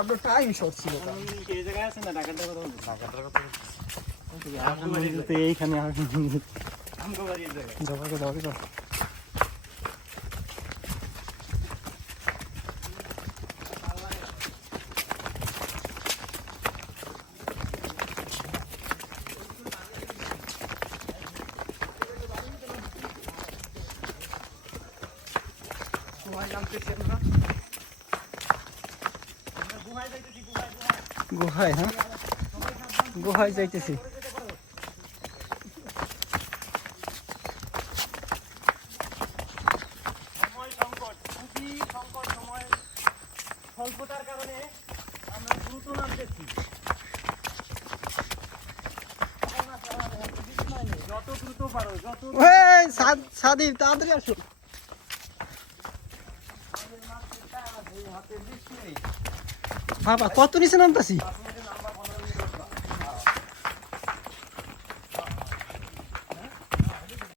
আপনার time short ছিল এইখানে গুহায়, হ্যাঁ গুহায় যাইতেছি। স্বল্পতার কারণে আমরা দ্রুত নামতেছি। যত দ্রুত পারো, যত সাদীপ তাড়াতাড়ি আসো। বাবা কত নিচে নামতাছি।